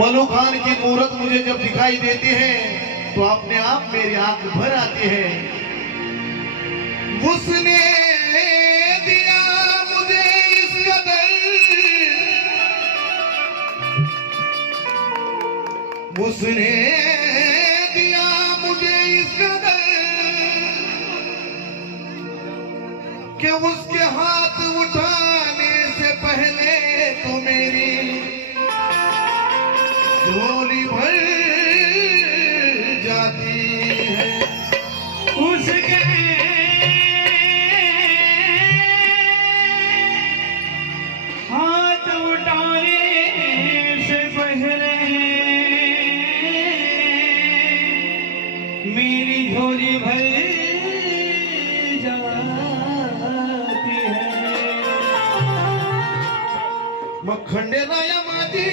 मनु खान की मूर्त मुझे जब दिखाई देती है तो अपने आप मेरी आँख भर आती है। उसने दिया मुझे इस कदर। उसने दिया मुझे इस कदर कि उसके हाथ उठाने से पहले तो मेरी झोली भर जाती है। उसके हाथ उठाने से पहले मेरी झोली भर जाती है। मग खंडेराया माझी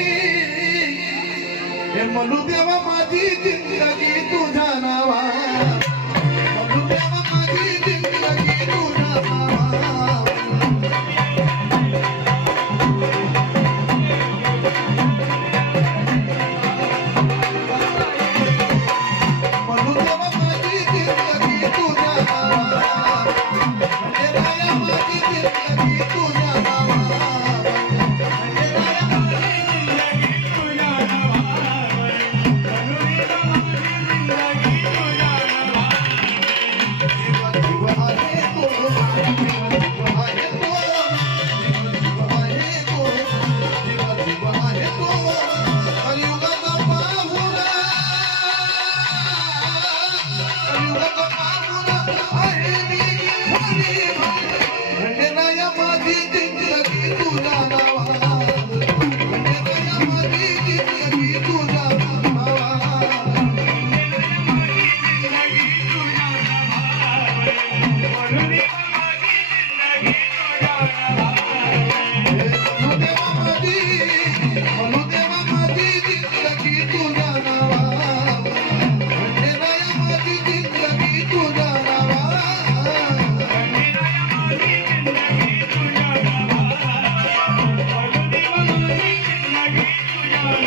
हे म्हणू देवा माझी जिंदगी तुझ्या नावा म्हणू देवा माझी जिंदगी Thank you.